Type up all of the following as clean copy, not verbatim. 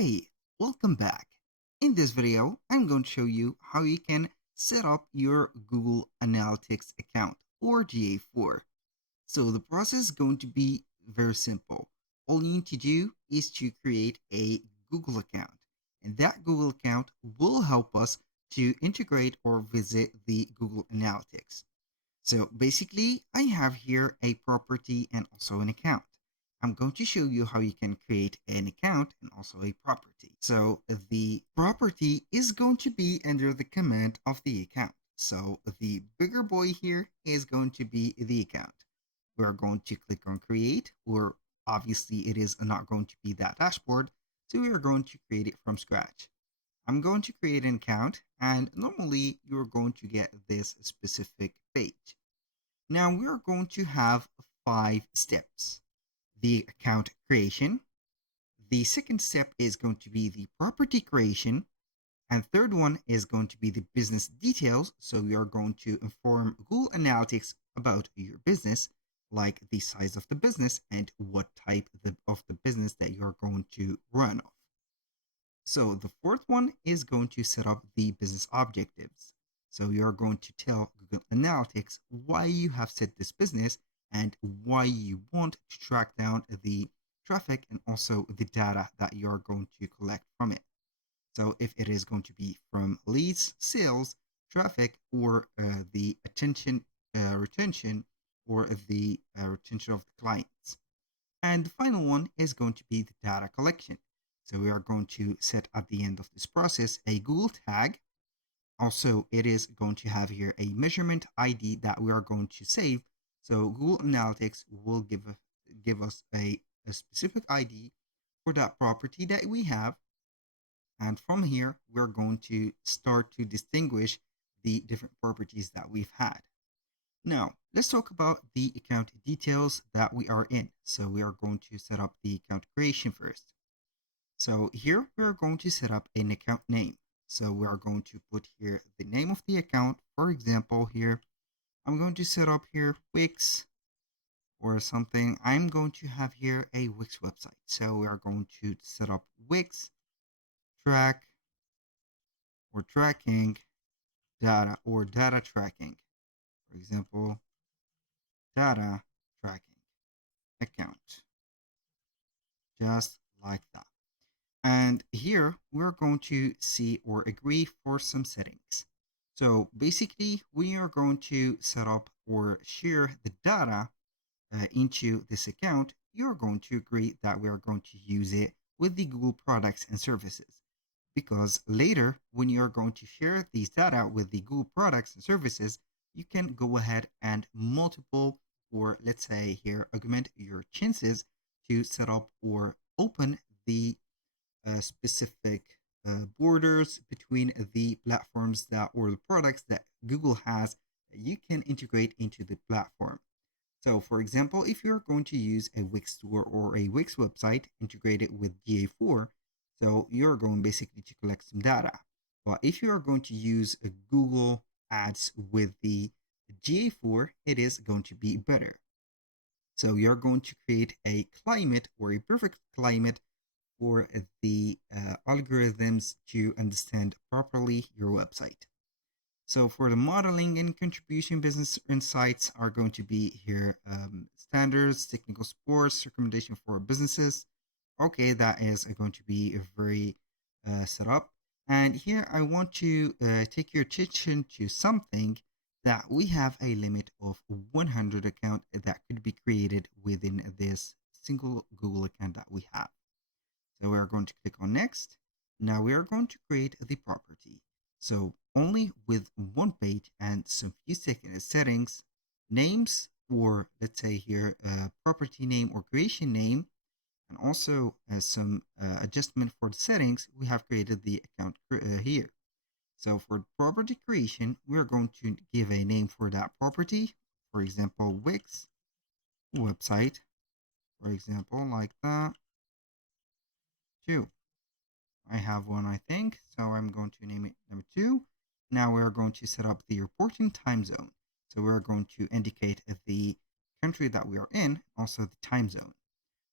Hey, welcome back. In this video, I'm going to show you how you can set up your Google Analytics account or GA4. So the process is going to be very simple. All you need to do is to create a Google account, and that Google account will help us to integrate or visit the Google Analytics. So basically, I have here a property and also an account. I'm going to show you how you can create an account and also a property. So the property is going to be under the command of the account. So the bigger boy here is going to be the account. We're going to click on create, or obviously it is not going to be that dashboard. So we are going to create it from scratch. I'm going to create an account, and normally you're going to get this specific page. Now we're going to have 5 steps. The account creation. The second step is going to be the property creation. And third one is going to be the business details. So we are going to inform Google Analytics about your business, like the size of the business and what type of the business that you're going to run off. So the fourth one is going to set up the business objectives. So you're going to tell Google Analytics why you have set this business and why you want to track down the traffic and also the data that you're going to collect from it. So if it is going to be from leads, sales, traffic, or the retention, or the retention of the clients. And the final one is going to be the data collection. So we are going to set at the end of this process a Google tag. Also, it is going to have here a measurement ID that we are going to save. So Google Analytics will give us a specific ID for that property that we have. And from here, we're going to start to distinguish the different properties that we've had. Now, let's talk about the account details that we are in. So we are going to set up the account creation first. So here we're going to set up an account name. So we are going to put here the name of the account. For example, here, I'm going to set up here Wix or something. I'm going to have here a Wix website. So we are going to set up Wix track or tracking data or data tracking. For example, data tracking account, just like that. And here we're going to see or agree for some settings. So basically, we are going to set up or share the data into this account. You're going to agree that we are going to use it with the Google products and services. Because later, when you're going to share these data with the Google products and services, you can go ahead and multiple, or let's say here, augment your chances to set up or open the specific borders between the platforms that or the products that Google has that you can integrate into the platform. So, for example, if you're going to use a Wix store or a Wix website integrated with GA4, so you're going basically to collect some data. But if you are going to use a Google Ads with the GA4, it is going to be better. So you're going to create a climate or a perfect climate for the algorithms to understand properly your website. So for the modeling and contribution, business insights are going to be here standards, technical sports, recommendation for businesses. Okay, that is going to be a very set up. And here I want to take your attention to something that we have a limit of 100 account that could be created within this single Google account that we have. So we are going to click on next. Now we are going to create the property. So only with one page and some few settings, names, or let's say here property name or creation name, and also some adjustment for the settings, we have created the account here. So for property creation, we're going to give a name for that property. For example, Wix website, for example, like that. 2. I have one, I think, so I'm going to name it number 2. Now we're going to set up the reporting time zone. So we're going to indicate the country that we are in, also the time zone.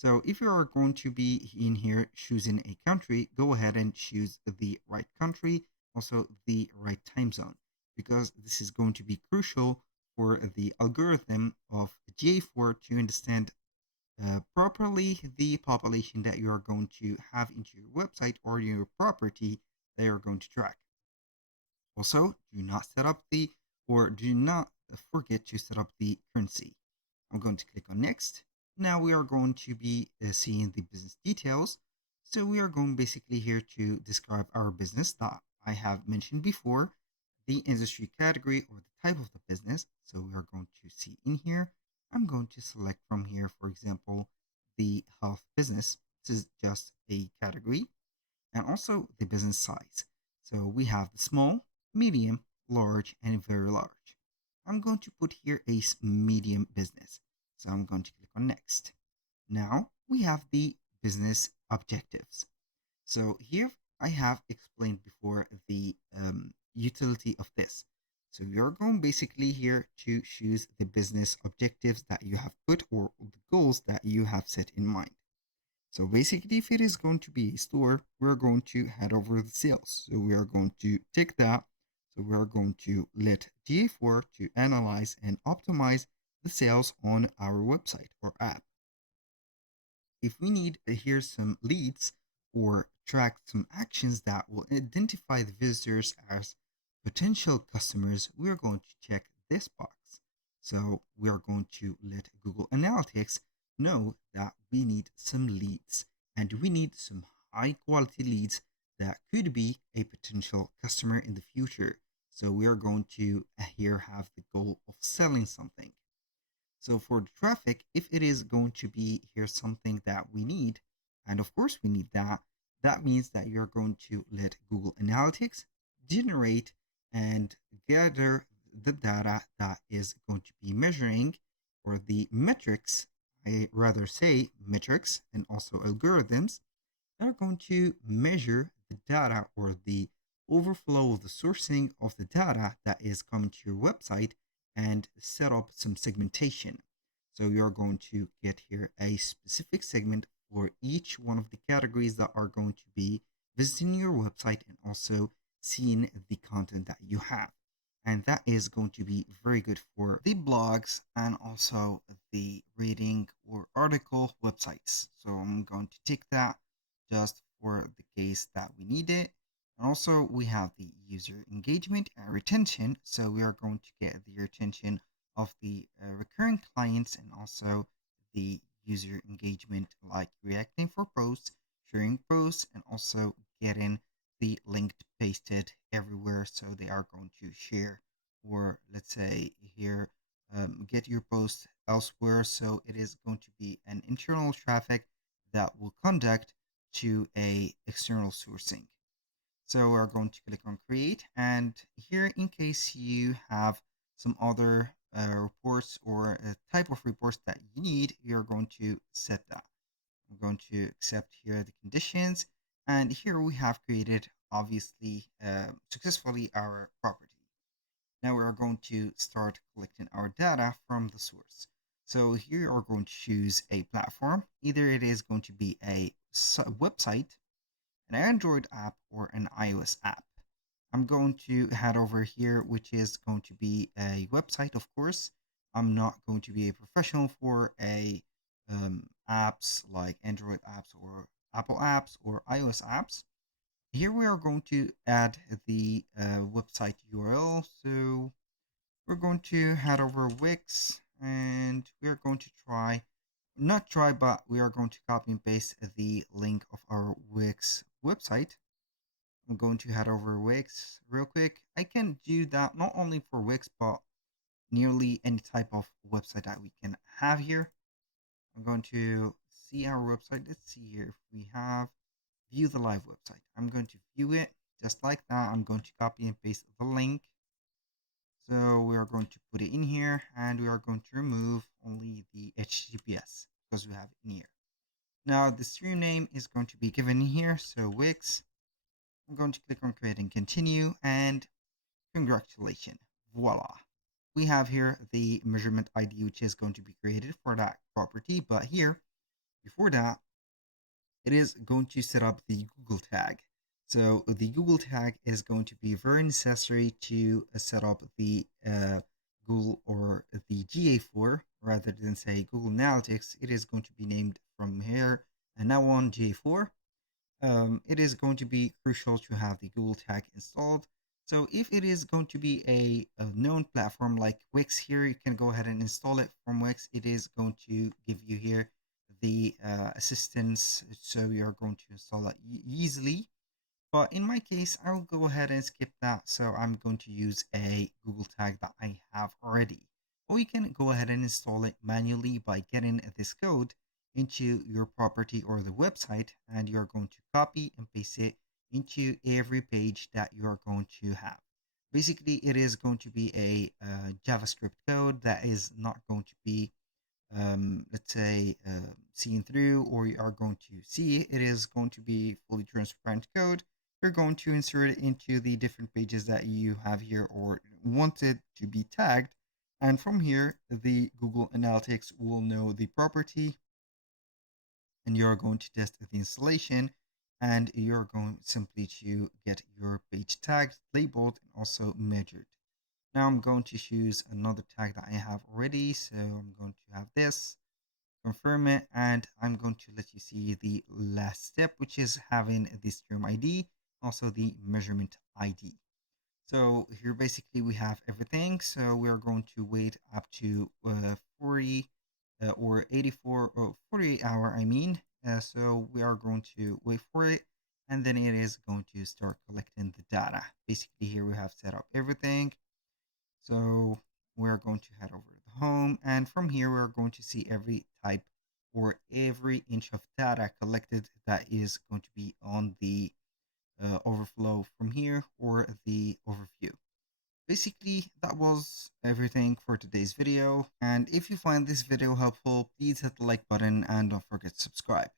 So if you are going to be in here choosing a country, go ahead and choose the right country, also the right time zone, because this is going to be crucial for the algorithm of GA4 to understand properly the population that you are going to have into your website or your property that you're going to track. Also, do not set up the or do not forget to set up the currency. I'm going to click on next. Now we are going to be seeing the business details. So we are going basically here to describe our business that I have mentioned before, the industry category or the type of the business. So we are going to see in here. I'm going to select from here, for example, the health business. This is just a category, and also the business size. So we have the small, medium, large, and very large. I'm going to put here a medium business. So I'm going to click on next. Now we have the business objectives. So here I have explained before the utility of this. So you're going basically here to choose the business objectives that you have put or the goals that you have set in mind. So basically, if it is going to be a store, we're going to head over the sales. So we are going to tick that. So we are going to let GA4 to analyze and optimize the sales on our website or app. If we need here some leads or track some actions that will identify the visitors as potential customers, we are going to check this box. So we are going to let Google Analytics know that we need some leads and we need some high quality leads that could be a potential customer in the future. So we are going to here have the goal of selling something. So for the traffic, if it is going to be here something that we need, and of course we need that, that means that you're going to let Google Analytics generate and gather the data that is going to be measuring, or the metrics, I rather say metrics and also algorithms that are going to measure the data or the overflow of the sourcing of the data that is coming to your website and set up some segmentation. So you're going to get here a specific segment for each one of the categories that are going to be visiting your website and also seeing the content that you have. And that is going to be very good for the blogs and also the reading or article websites. So I'm going to tick that just for the case that we need it. And also we have the user engagement and retention. So we are going to get the retention of the recurring clients and also the user engagement like reacting for posts, sharing posts, and also getting the link pasted everywhere so they are going to share or let's say here get your post elsewhere, so it is going to be an internal traffic that will conduct to a external sourcing. So we're going to click on create, and here in case you have some other reports or a type of reports that you need, you're going to set that. I'm going to accept here the conditions, and here we have created obviously successfully our property. Now we are going to start collecting our data from the source. So here you are going to choose a platform. Either it is going to be a website, an Android app, or an iOS app. I'm going to head over here, which is going to be a website, of course. I'm not going to be a professional for a apps like Android apps or Apple apps or iOS apps. Here we are going to add the website URL. So we're going to head over Wix and we are going to not try, but we are going to copy and paste the link of our Wix website. I'm going to head over Wix real quick. I can do that not only for Wix, but nearly any type of website that we can have here. I'm going to see our website. Let's see here if we have view the live website. I'm going to view it just like that. I'm going to copy and paste the link. So we are going to put it in here and we are going to remove only the HTTPS because we have it in here. Now the stream name is going to be given here. So Wix. I'm going to click on create and continue, and congratulations, voila. We have here the measurement ID, which is going to be created for that property, but here Before that, it is going to set up the Google tag. So the Google tag is going to be very necessary to set up the Google or the GA4 rather than say Google Analytics. It is going to be named from here and now on GA4. It is going to be crucial to have the Google tag installed. So if it is going to be a known platform like Wix here, you can go ahead and install it from Wix. It is going to give you here the assistance, so you're going to install it easily. But in my case, I will go ahead and skip that. So I'm going to use a Google tag that I have already. Or you can go ahead and install it manually by getting this code into your property or the website, and you're going to copy and paste it into every page that you're going to have. Basically, it is going to be a JavaScript code that is not going to be let's say seen through, or you are going to see it is going to be fully transparent code. You're going to insert it into the different pages that you have here or wanted to be tagged, and from here the Google Analytics will know the property, and you're going to test the installation, and you're going simply to get your page tagged, labeled, and also measured. Now I'm going to choose another tag that I have already, so I'm going to have this, confirm it, and I'm going to let you see the last step, which is having the stream ID, also the measurement ID. So here basically we have everything. So we are going to wait up to 40 or 84 or 48 hour, I mean. So we are going to wait for it, and then it is going to start collecting the data. Basically here we have set up everything. So we're going to head over to the home, and from here we're going to see every type or every inch of data collected that is going to be on the overflow from here or the overview. Basically, that was everything for today's video, and if you find this video helpful, please hit the like button and don't forget to subscribe.